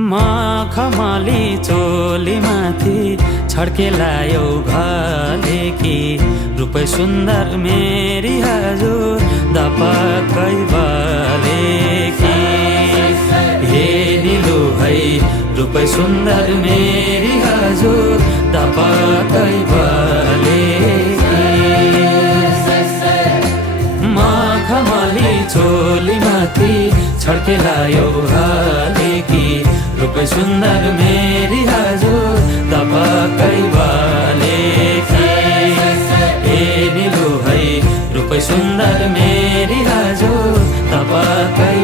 मखमली चोली माथि छड्केलायो घले कि रूपै सुन्दर मेरी हजुर दपक्कै बले कि हे निलु है रूपै सुन्दर मेरी हजुर दपक्कै बले मखमली चोली माथि छड्केलायो घले कि रूपै सुन्दर मेरी हजुर दपक्कै बले कि हे निलु है रूपै सुन्दर मेरी हजुर दपक्कै